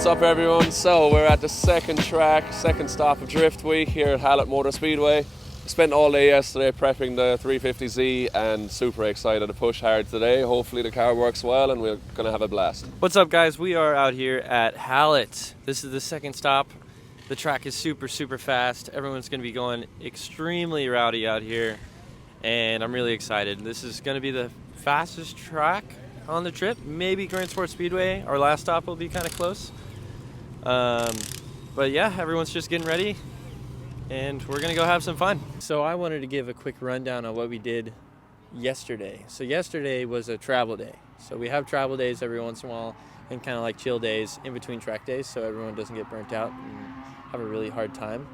What's up, everyone? So we're at the second stop of Drift Week here at Hallett Motor Speedway. Spent all day yesterday prepping the 350Z and super excited to push hard today. Hopefully the car works well and we're going to have a blast. What's up, guys? We are out here at Hallett. This is the second stop. The track is super fast. Everyone's going to be going extremely rowdy out here, and I'm really excited. This is going to be the fastest track on the trip. Maybe Grand Sport Speedway, our last stop, will be kind of close. But yeah, everyone's just getting ready, and we're going to go have some fun. So I wanted to give a quick rundown on what we did yesterday. So yesterday was a travel day. So we have travel days every once in a while and kind of like chill days in between track days so everyone doesn't get burnt out and have a really hard time.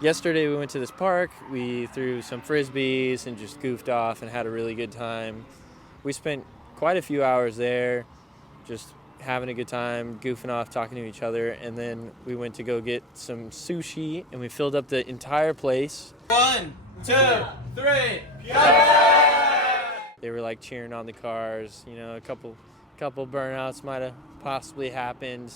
Yesterday we went to this park, we threw some frisbees and just goofed off and had a really good time. We spent quite a few hours there just having a good time, goofing off, talking to each other, and then we went to go get some sushi and we filled up the entire place. 1, 2, 3, They were like cheering on the cars, you know, a couple burnouts might have possibly happened.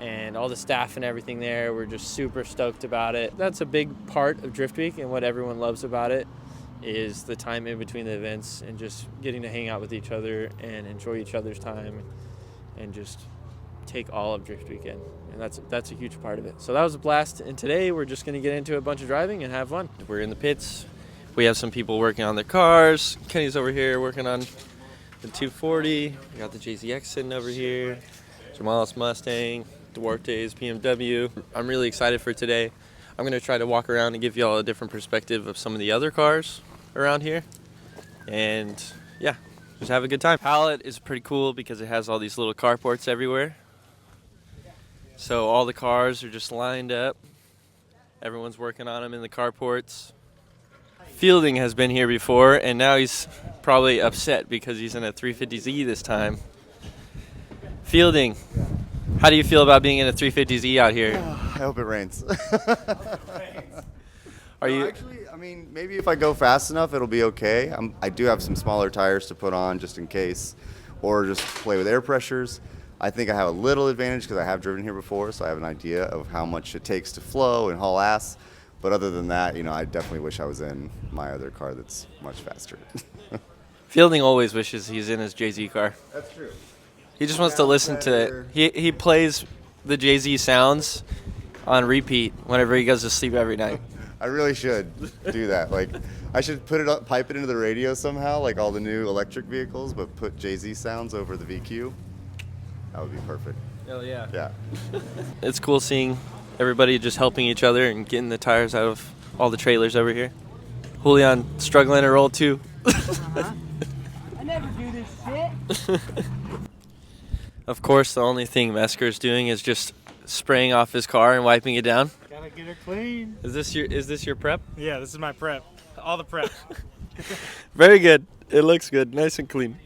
And all the staff and everything there were just super stoked about it. That's a big part of Drift Week, and what everyone loves about it is the time in between the events and just getting to hang out with each other and enjoy each other's time and just take all of Drift Weekend. And that's a huge part of it. So that was a blast, and today we're just going to get into a bunch of driving and have fun. We're in the pits. We have some people working on their cars. Kenny's over here working on the 240. We got the JZX sitting over here. Jamal's Mustang. Duarte's BMW. I'm really excited for today. I'm going to try to walk around and give you all a different perspective of some of the other cars around here. And yeah, just have a good time. Hallett is pretty cool because it has all these little carports everywhere. So all the cars are just lined up. Everyone's working on them in the carports. Fielding has been here before, and now he's probably upset because he's in a 350Z this time. Fielding, how do you feel about being in a 350Z out here? I hope it rains. Are you? Actually, I mean, maybe if I go fast enough, it'll be okay. I do have some smaller tires to put on just in case, or just play with air pressures. I think I have a little advantage because I have driven here before, so I have an idea of how much it takes to flow and haul ass. But other than that, you know, I definitely wish I was in my other car that's much faster. Fielding always wishes he's in his JZ car. That's true. He just wants to listen to it. He plays the JZ sounds on repeat whenever he goes to sleep every night. I really should do that. Like, I should pipe it into the radio somehow, like all the new electric vehicles, but put JZ sounds over the VQ. That would be perfect. Hell yeah. Yeah. It's cool seeing everybody just helping each other and getting the tires out of all the trailers over here. Julian struggling to roll too. I never do this shit. Of course, the only thing Mesker's doing is just spraying off his car and wiping it down. Gotta get her clean. Is this your prep? Yeah, this is my prep. All the prep. Very good. It looks good, nice and clean.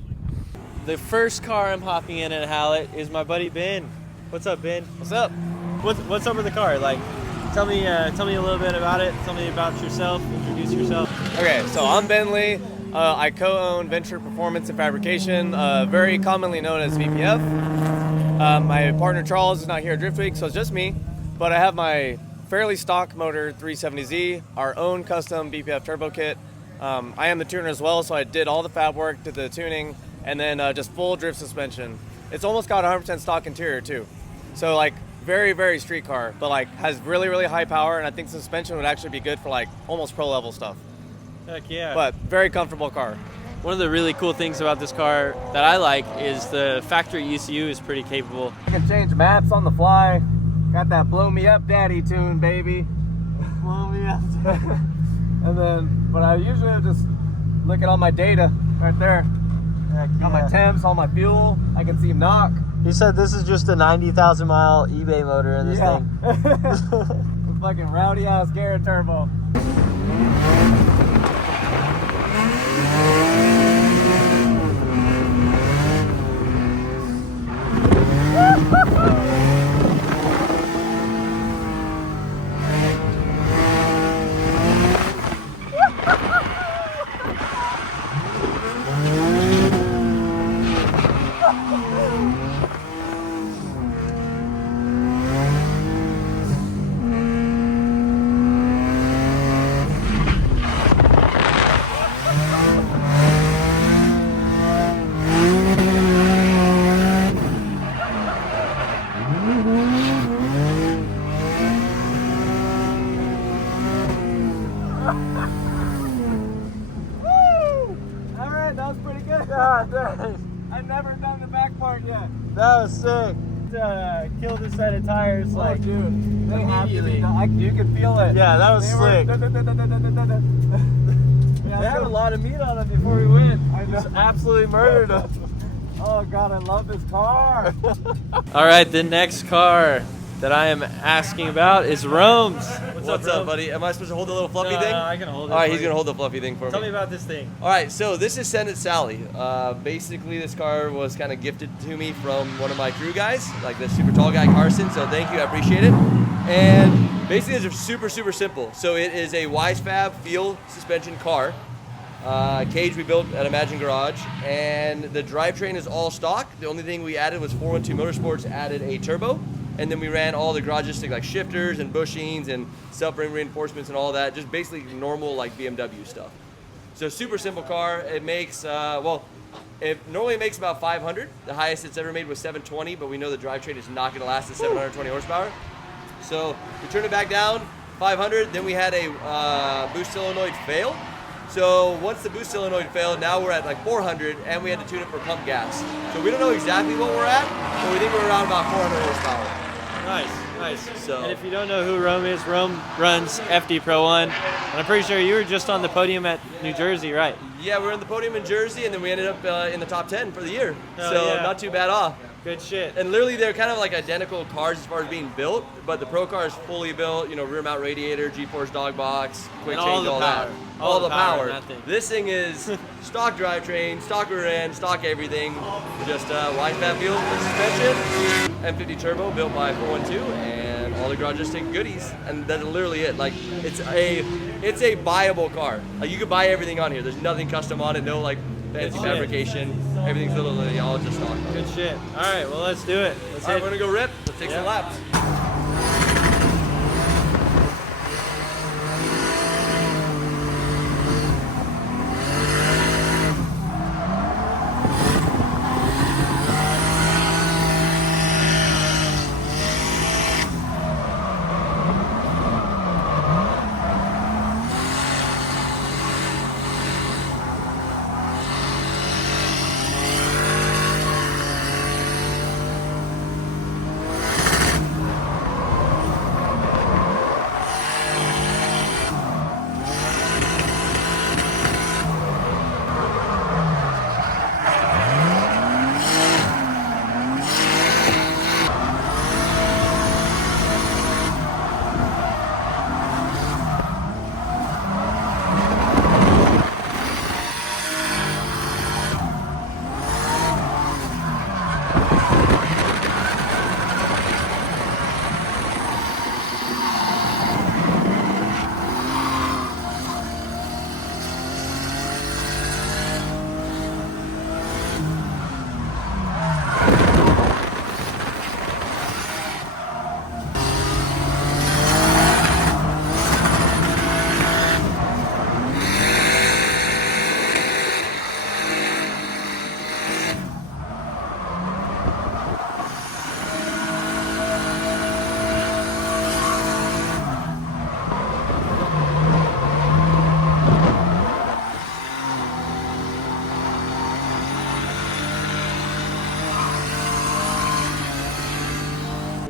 The first car I'm hopping in at Hallett is my buddy Ben. What's up, Ben? What's up? What's up with the car? Like, tell me a little bit about it. Tell me about yourself. Introduce yourself. Okay, so I'm Ben Lee. I co-own Venture Performance and Fabrication, very commonly known as VPF. My partner Charles is not here at Drift Week, so it's just me. But I have my fairly stock motor 370Z, our own custom BPF turbo kit. I am the tuner as well, so I did all the fab work, did the tuning, and then just full drift suspension. It's almost got 100% stock interior too. So like very street car, but like has really high power, and I think suspension would actually be good for like almost pro level stuff. Heck yeah. But very comfortable car. One of the really cool things about this car that I like is the factory ECU is pretty capable. You can change maps on the fly. Got that blow me up daddy tune, baby. Blow me up. And then, but I usually just look at all my data right there. Got my temps, all my fuel. I can see knock. He said this is just a 90,000 mile eBay motor in this thing. Fucking rowdy ass Garrett turbo. Woo! All right, that was pretty good. God dang. I've never done the back part yet. That was sick. Killed a set of tires like dude, they immediately. you can feel it. Yeah, that was slick. They had a lot of meat on him before we went. I just absolutely murdered him. Oh God, I love this car. All right, the next car that I am asking about is Rome's. What's up, buddy? Am I supposed to hold the little fluffy thing? I can hold it. All right, for he's you. gonna hold the fluffy thing for Tell me. me about this thing. All right, so this is Send It Sally. Basically, this car was kind of gifted to me from one of my crew guys, like the super tall guy, Carson. So thank you, I appreciate it. And basically, it's super simple. So it is a WiseFab Feel suspension car. Cage we built at Imagine Garage, and the drivetrain is all stock. The only thing we added was 412 Motorsports added a turbo, and then we ran all the garagistic like shifters and bushings and self-ring reinforcements and all that, just basically normal like BMW stuff. So super simple car. It makes it normally makes about 500. The highest it's ever made was 720, but we know the drivetrain is not going to last at 720 horsepower. So we turned it back down, 500. Then we had a boost solenoid fail. So once the boost solenoid failed, now we're at like 400, and we had to tune it for pump gas. So we don't know exactly what we're at, but we think we're around about 400 horsepower. Nice. So- And if you don't know who Rome is, Rome runs FD Pro 1. And I'm pretty sure you were just on the podium at New Jersey, right? Yeah, we were in the podium in Jersey, and then we ended up in the top 10 for the year. Oh, So yeah. not too bad off. Good shit. And literally, they're kind of like identical cars as far as being built, but the Pro car is fully built. Rear mount radiator, G-force dog box, quick And all change, the all power. that. All the power power. in that thing. This thing is stock drivetrain, stock rear end, stock everything. Just WiseFab Feel suspension, M50 turbo built by 412, and all the garagistic goodies. And that's literally it. Like it's a buyable car. Like you could buy everything on here. There's nothing custom on it. No like fancy shit. fabrication. Everything's literally all just stock. Good shit. All right, well, let's do it. Let's All right, hit. we're gonna go rip. Let's take some Yeah. laps.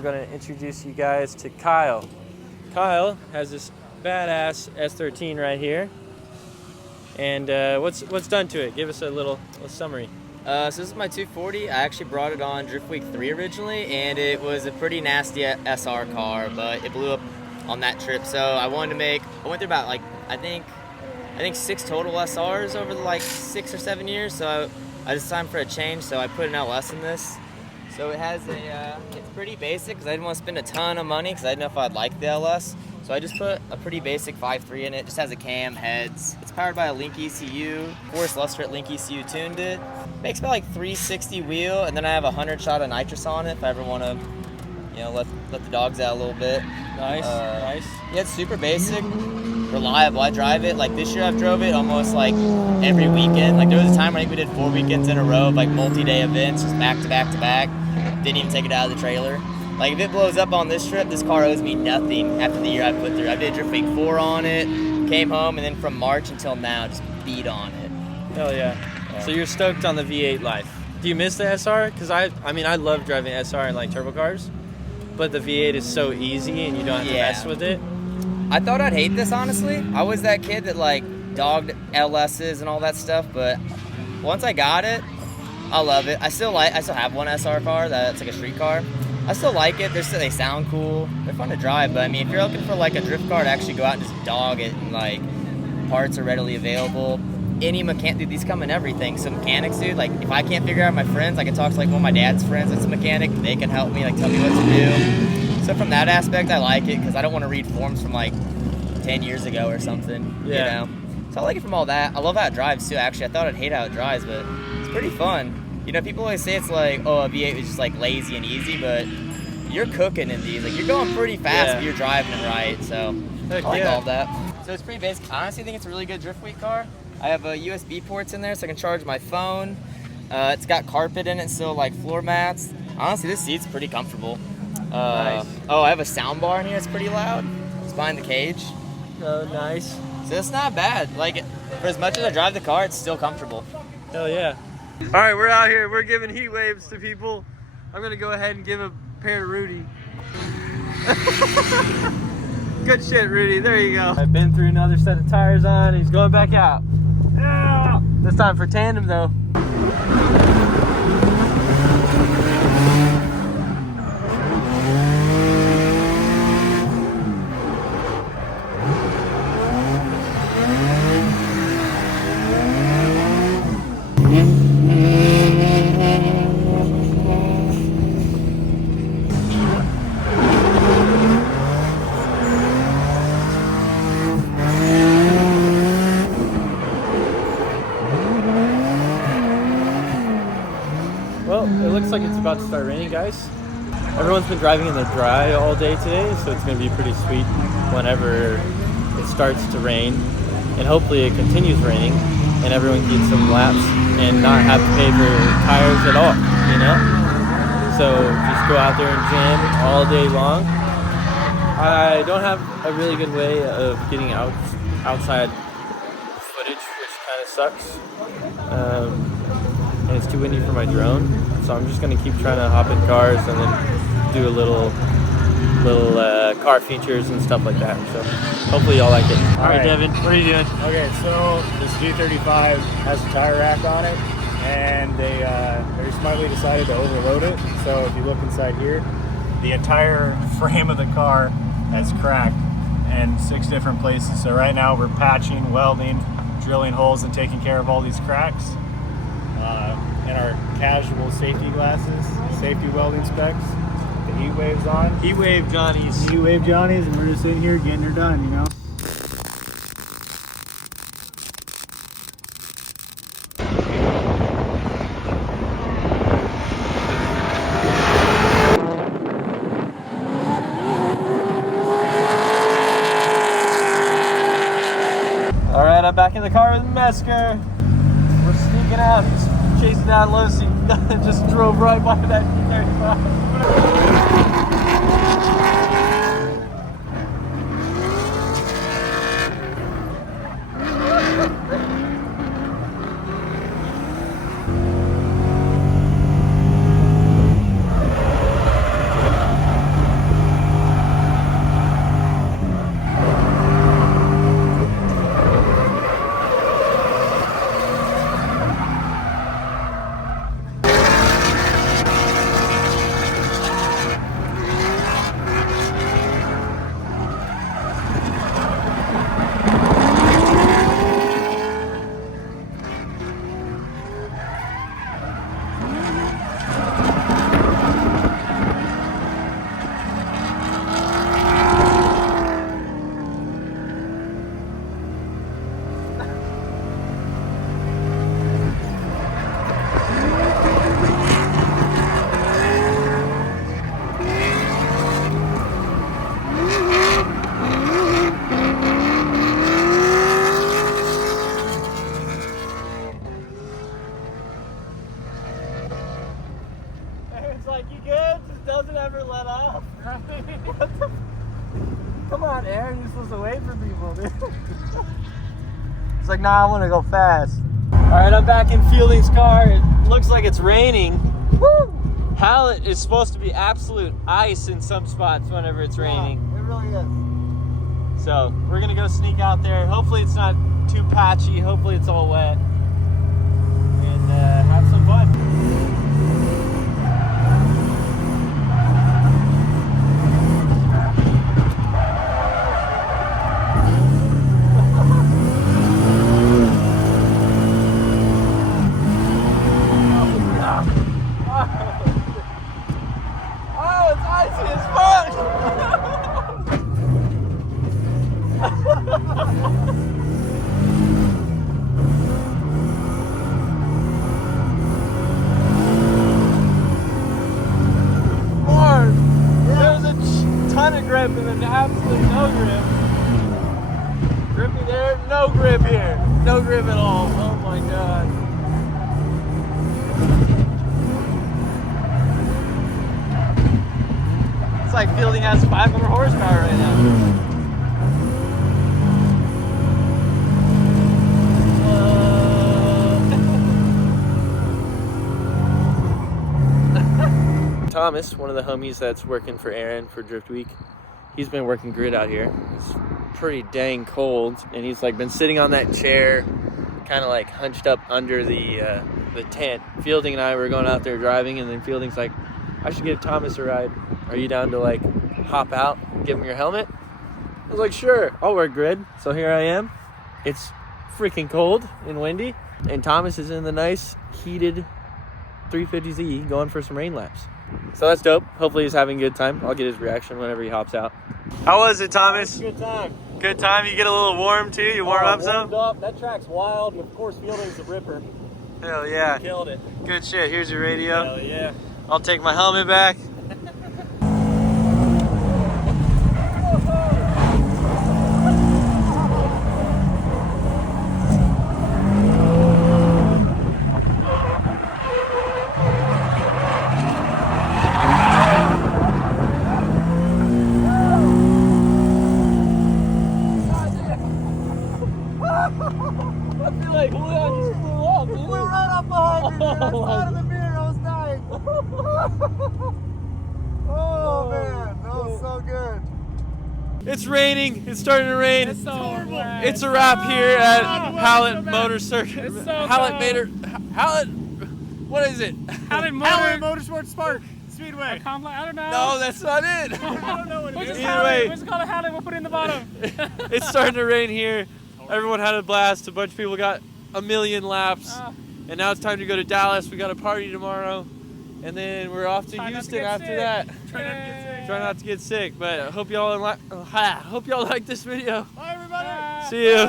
Going to introduce you guys to Kyle. Kyle has this badass S13 right here. And what's done to it? Give us a little summary. So this is my 240. I actually brought it on Drift Week 3 originally, and it was a pretty nasty SR car, but it blew up on that trip. So I went through about like, I think 6 total SRs over the like 6 or 7 years. So I just time for a change. So I put an LS in this. So it has it's pretty basic because I didn't want to spend a ton of money because I didn't know if I'd like the LS. So I just put a pretty basic 5.3 in it. Just has a cam, heads. It's powered by a Link ECU. Forrest Lustret Link ECU tuned it. Makes about like 360 wheel, and then I have 100 shot of nitrous on it if I ever want to, let the dogs out a little bit. Nice. Yeah, it's super basic, reliable. I drive it. Like this year I've drove it almost like every weekend. Like there was a time I think we did 4 weekends in a row of like multi-day events, just back to back to back. Didn't even take it out of the trailer. Like if it blows up on this trip, this car owes me nothing after the year I put through. I did Drift Week 4 on it, Came home, and then from March until now, just beat on it. Hell yeah. So you're stoked on the V8 life. Do you miss the SR? Because I mean, I love driving SR and like turbo cars, but the V8 is so easy and you don't have to mess with it. I thought I'd hate this, honestly. I was that kid that like dogged LSs and all that stuff, but once I got it, I love it. I still have one SR car that's like a street car. I still like it. They sound cool. They're fun to drive, but I mean, if you're looking for like a drift car to actually go out and just dog it and like parts are readily available, any mechanic, dude, these come in everything. So mechanics, dude, like if I can't figure out my friends, I can talk to like one of my dad's friends that's a mechanic. They can help me, like tell me what to do. So from that aspect, I like it because I don't want to read forms from like 10 years ago or something. Yeah. You know. So I like it from all that. I love how it drives too. Actually, I thought I'd hate how it drives, but it's pretty fun. You know, people always say it's like, oh, a V8 is just like lazy and easy, but you're cooking in these. Like you're going pretty fast if you're driving it right. So I like all that. So it's pretty basic. I honestly think it's a really good drift week car. I have USB ports in there so I can charge my phone. It's got carpet in it, so like floor mats. Honestly, this seat's pretty comfortable. Nice. Oh, I have a sound bar in here. It's pretty loud. It's behind the cage. Oh, nice. So it's not bad. Like for as much as I drive the car, it's still comfortable. Hell yeah. All right, we're out here. We're giving heat waves to people. I'm gonna go ahead and give a pair to Rudy. Good shit, Rudy. There you go. I've been through another set of tires on. He's going back out. Yeah. This time for tandem though. Well, it looks like it's about to start raining, guys. Everyone's been driving in the dry all day today, so it's going to be pretty sweet whenever it starts to rain. And hopefully it continues raining and everyone gets some laps and not have to pay for tires at all, you know? So just go out there and jam all day long. I don't have a really good way of getting outside footage, which kind of sucks. And it's too windy for my drone, so I'm just gonna keep trying to hop in cars and then do a little car features and stuff like that. So hopefully y'all like it. All right, Devin, what are you doing? Okay, so this G35 has a tire rack on it, and they very smartly decided to overload it. So if you look inside here, the entire frame of the car has cracked in 6 different places. So right now we're patching, welding, drilling holes, and taking care of all these cracks. And our casual safety glasses, safety welding specs, the heat waves on. Heat wave Johnnies. Heat wave Johnnies, and we're just in here getting her done, you know? All right, I'm back in the car with Mesker. We're sneaking out. He's chasing down Lucy. Just drove right by that G35. useless away from people, dude. It's like, nah, I want to go fast. All right, I'm back in Fielding's car. It looks like it's raining. Woo! Hallett is supposed to be absolute ice in some spots whenever it's raining. It really is. So we're gonna go sneak out there. Hopefully it's not too patchy. Hopefully it's all wet. And have some fun. Oh, it's icy as fuck! Lord, there's a ton of grip and then absolutely no grip. Grippy there, no grip here. No grip at all. Oh my god. It's like Fielding has 500 horsepower right now. Thomas, one of the homies that's working for Aaron for Drift Week, he's been working grid out here. It's pretty dang cold, and he's like been sitting on that chair, kind of like hunched up under the tent. Fielding and I were going out there driving, and then Fielding's like, I should give Thomas a ride. Are you down to like hop out, give him your helmet? I was like, sure, I'll work grid. So here I am. It's freaking cold and windy, and Thomas is in the nice heated 350Z going for some rain laps. So that's dope. Hopefully he's having a good time. I'll get his reaction whenever he hops out. How was it, Thomas? Good time. Good time? You get a little warm too? You warm up some? Up. That track's wild, and of course Fielding's a ripper. Hell yeah. Killed it. Good shit. Here's your radio. Hell yeah. I'll take my helmet back. I feel like Leon just flew off. Flew right up behind me, man. I saw the mirror. I was dying. Oh man, that was so good. It's raining. It's starting to rain. It's so horrible. It's a wrap here at Hallett Motor Circuit. It's so Hallett cold. Hallett. What is it? Hallett Motorsport Spark Speedway. I don't know. No, that's not it. I don't know what it is. Either way, We'll just call it Hallett. We'll put it in the bottom. It's starting to rain here. Everyone had a blast. A bunch of people got a million laps. And now it's time to go to Dallas. We got a party tomorrow. And then we're off to Houston after that. Try not to get sick. But I hope y'all like this video. Bye, everybody. See you.